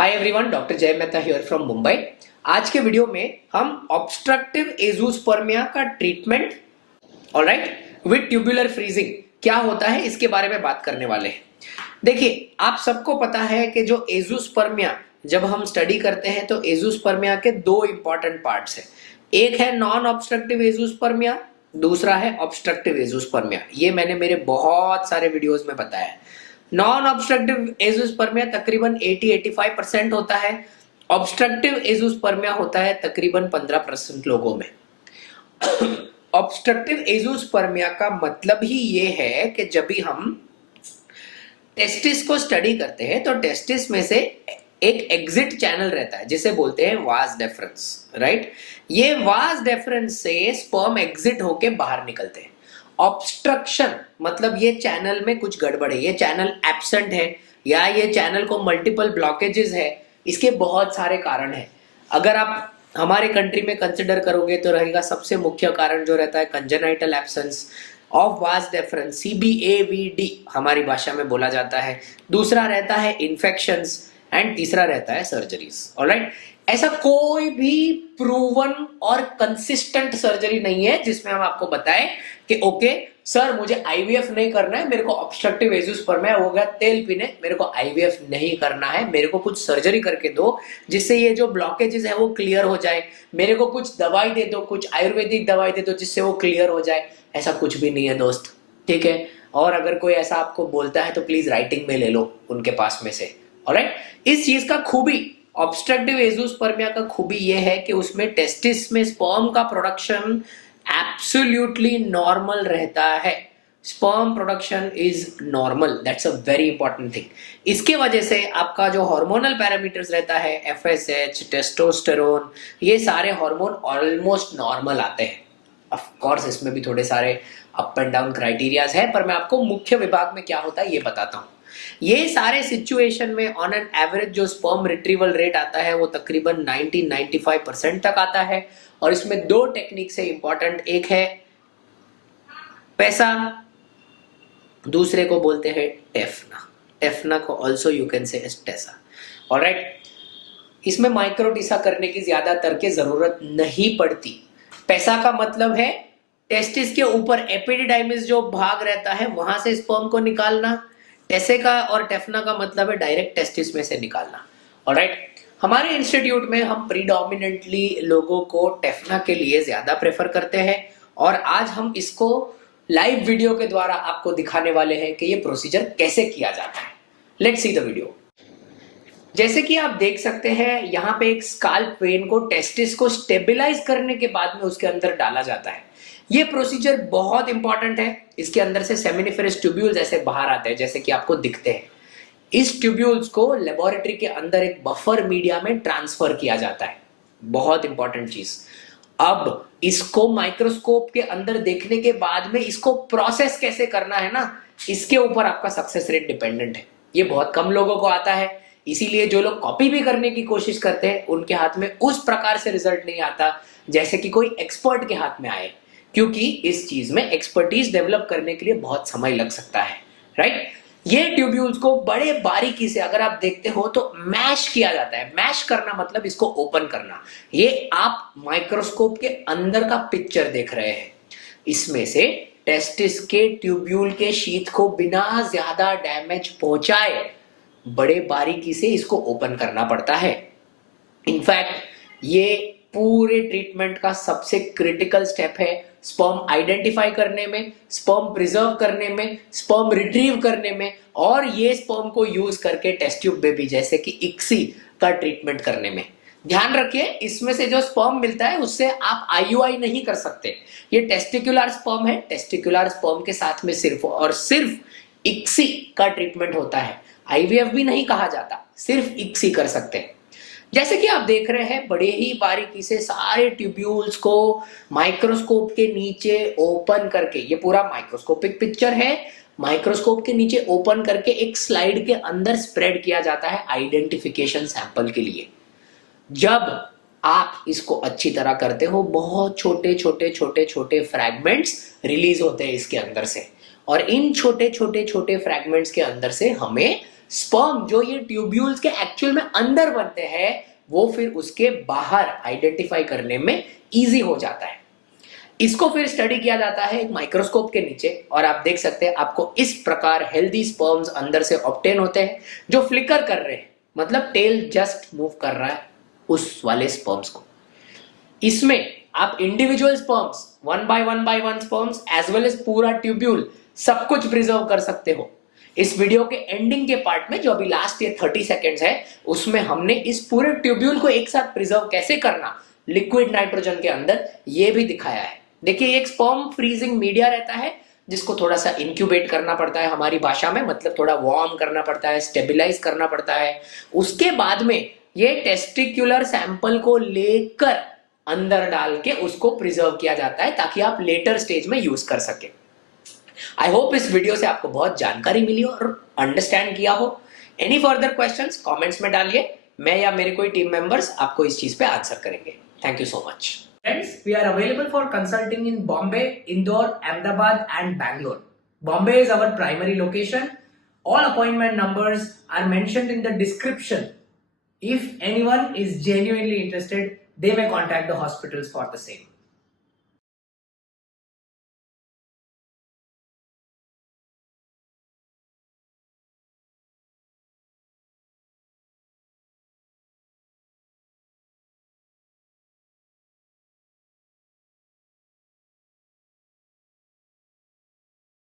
Hi everyone, doctor जय Mehta here from Mumbai. आज के वीडियो में हम ऑब्स्ट्रक्टिव एजोस्पर्मिया का treatment alright with tubular freezing क्या होता है इसके बारे में बात करने वाले हैं। देखिए, आप सबको पता है कि जो एजोस्पर्मिया जब हम स्टडी करते हैं तो एजोस्पर्मिया के दो इंपॉर्टेंट पार्ट्स हैं। एक है नॉन ऑब्स्ट्रक्टिव एजोस्पर्मिया, दूसरा है ऑब्स्ट्रक्टिव एजोस्पर्मिया। ये मैंने मेरे बहुत सारे वीडियोस में बताया है। नॉन ऑब्स्ट्रक्टिव एजोस्पर्मिया तकरीबन 80-85% होता है। ऑब्स्ट्रक्टिव एजोस्पर्मिया होता है तकरीबन 15% लोगों में। ऑब्स्ट्रक्टिव एजोस्पर्मिया का मतलब ही ये है कि जब भी हम टेस्टिस को स्टडी करते हैं तो टेस्टिस में से एक एग्जिट चैनल रहता है जिसे बोलते हैं वास डेफरेंस, राइट। ये वास डेफरेंस से स्पर्म एग्जिट होके बाहर निकलते हैं। ऑब्स्ट्रक्शन मतलब ये चैनल में कुछ गड़बड़ है, ये चैनल एब्सेंट है या ये चैनल को मल्टीपल ब्लॉकेजेस है। इसके बहुत सारे कारण हैं। अगर आप हमारे कंट्री में कंसिडर करोगे तो रहेगा सबसे मुख्य कारण जो रहता है congenital absence of vas deferens, CBAVD हमारी भाषा में बोला जाता है। दूसरा रहता है इन्फेक्शंस एंड तीसरा रहता है सर्जरीज। ऑलराइट, ऐसा कोई भी प्रूवन और कंसिस्टेंट सर्जरी नहीं है जिसमें हम आपको बताएं कि ओके सर मुझे IVF नहीं करना है, मेरे को ऑब्स्ट्रक्टिव एजोस्पर्मिया हो गया तेल पीने, मेरे को IVF नहीं करना है, मेरे को कुछ सर्जरी करके दो जिससे ये जो ब्लॉकेजेस है वो क्लियर हो जाए, मेरे को कुछ दवाई दे दो, कुछ आयुर्वेदिक दवाई दे दो जिससे वो क्लियर हो जाए। ऐसा कुछ भी नहीं है दोस्त, ठीक है। और अगर कोई ऐसा आपको बोलता है तो प्लीज राइटिंग में ले लो उनके पास में से। ऑलराइट, इस चीज का खूबी ऑब्स्ट्रक्टिव एजोस्पर्मिया का खूबी ये है कि उसमें टेस्टिस में स्पर्म का प्रोडक्शन एब्सोल्युटली नॉर्मल रहता है। Sperm production is normal, that's a very important thing. इसके वजह से आपका जो हार्मोनल पैरामीटर्स रहता है FSH, टेस्टोस्टेरोन, ये सारे हार्मोन ऑलमोस्ट नॉर्मल आते हैं। ऑफ कोर्स इसमें भी थोड़े सारे अप एंड डाउन क्राइटेरियाज है, पर मैं आपको मुख्य विभाग में क्या होता है ये बताता हूँ। ये सारे सिचुएशन में ऑन एन एवरेज जो स्पर्म रिट्रीवल रेट आता है वो तकरीबन 90-95% तक आता है। और इसमें दो टेक्निक से इंपॉर्टेंट, एक है पैसा, दूसरे को बोलते हैं टेफना। टेफना को also you can say Tesa. Alright, इसमें माइक्रोटीसा करने की ज्यादातर के जरूरत नहीं पड़ती। पैसा का मतलब है टेस्टिस के ऊपर एपिडिडाइमिस जो भाग रहता है वहां से स्पर्म को निकालना। टेसे का और टेफना का मतलब है डायरेक्ट टेस्टिस में से निकालना। ऑलराइट, हमारे इंस्टीट्यूट में हम प्रीडोमिनेंटली लोगों को टेफना के लिए ज्यादा प्रेफर करते हैं और आज हम इसको लाइव वीडियो के द्वारा आपको दिखाने वाले हैं कि ये प्रोसीजर कैसे किया जाता है। Let's see the video. जैसे कि आप देख सकते हैं यहाँ पे एक स्काल्प वेन को टेस्टिस को स्टेबलाइज करने के बाद में उसके अंदर डाला जाता है। ये प्रोसीजर बहुत इंपॉर्टेंट है। इसके अंदर से सेमिनिफेरस ट्यूब्यूल्स ऐसे बाहर आते हैं जैसे कि आपको दिखते हैं। इस ट्यूब्यूल्स को लेबोरेटरी के अंदर एक बफर मीडिया में ट्रांसफर किया जाता है। बहुत इंपॉर्टेंट चीज। अब इसको माइक्रोस्कोप के अंदर देखने के बाद में इसको प्रोसेस कैसे करना है ना, इसके ऊपर आपका सक्सेस रेट डिपेंडेंट है। ये बहुत कम लोगों को आता है, इसीलिए जो लोग कॉपी भी करने की कोशिश करते हैं उनके हाथ में उस प्रकार से रिजल्ट नहीं आता जैसे कि कोई एक्सपर्ट के हाथ में आए, क्योंकि इस चीज में एक्सपर्टीज डेवलप करने के लिए बहुत समय लग सकता है। राइट, ये ट्यूब्यूल्स को बड़े बारीकी से अगर आप देखते हो तो मैश किया जाता है। मैश करना मतलब इसको ओपन करना। ये आप माइक्रोस्कोप के अंदर का पिक्चर देख रहे हैं। इसमें से टेस्टिस के ट्यूब्यूल के शीथ को बिना ज्यादा डैमेज पहुंचाए बड़े बारीकी से इसको ओपन करना पड़ता है। इनफैक्ट ये पूरे ट्रीटमेंट का सबसे क्रिटिकल स्टेप है स्पर्म आइडेंटिफाई करने में, स्पर्म प्रिजर्व करने में, स्पर्म रिट्रीव करने में और ये स्पर्म को यूज करके टेस्ट ट्यूब बेबी जैसे कि ICSI का ट्रीटमेंट करने में। ध्यान रखिए, इसमें से जो स्पर्म मिलता है उससे आप IUI नहीं कर सकते। ये टेस्टिकुलर स्पर्म है। टेस्टिकुलर स्पर्म के साथ में सिर्फ और सिर्फ ICSI का ट्रीटमेंट होता है। IVF भी नहीं कहा जाता, सिर्फ ICSI कर सकते हैं। जैसे कि आप देख रहे हैं बड़े ही बारीकी से सारे ट्यूब्यूल्स को माइक्रोस्कोप के नीचे ओपन करके, ये पूरा माइक्रोस्कोपिक पिक्चर है, माइक्रोस्कोप के नीचे ओपन करके एक स्लाइड के अंदर स्प्रेड किया जाता है आइडेंटिफिकेशन सैंपल के लिए। जब आप इसको अच्छी तरह करते हो बहुत छोटे छोटे छोटे छोटे फ्रैगमेंट्स रिलीज होते हैं इसके अंदर से और इन छोटे छोटे छोटे फ्रैगमेंट्स के अंदर से हमें स्पर्म जो ये ट्यूब्यूल्स के एक्चुअल में अंदर बनते हैं वो फिर उसके बाहर आइडेंटिफाई करने में इजी हो जाता है। इसको फिर स्टडी किया जाता है एक माइक्रोस्कोप के नीचे, और आप देख सकते हैं आपको इस प्रकार हेल्दी स्पर्म्स अंदर से ऑब्टेन होते हैं जो फ्लिकर कर रहे हैं, मतलब टेल जस्ट मूव कर रहा है उस वाले स्पर्म्स को। इसमें आप individual sperms, one by one sperms as well as पूरा ट्यूब्यूल सब कुछ प्रिजर्व कर सकते हो। इस वीडियो के एंडिंग के पार्ट में जो अभी लास्ट ये 30 सेकेंड्स है उसमें हमने इस पूरे ट्यूब्यूल को एक साथ प्रिजर्व कैसे करना लिक्विड नाइट्रोजन के अंदर ये भी दिखाया है। देखिए एक स्पर्म फ्रीजिंग मीडिया रहता है जिसको थोड़ा सा इंक्यूबेट करना पड़ता है हमारी भाषा में, मतलब थोड़ा वार्म करना पड़ता है, स्टेबलाइज करना पड़ता है। उसके बाद में ये टेस्टिक्युलर सैंपल को लेकर अंदर डाल के उसको प्रिजर्व किया जाता है ताकि आप लेटर स्टेज में यूज कर सके। आई होप इस वीडियो से आपको बहुत जानकारी मिली और अंडरस्टैंड किया हो। एनी फर्दर क्वेश्चंस कमेंट्स में डालिए, मैं या मेरे कोई टीम मेंबर्स आपको इस चीज पे आंसर करेंगे। Thank you so much. Friends, we are available for consulting in Bombay, Indore, Ahmedabad and Bangalore. Bombay is our primary location. All appointment numbers are mentioned in the description. If anyone is genuinely interested, they may contact the hospitals for the same.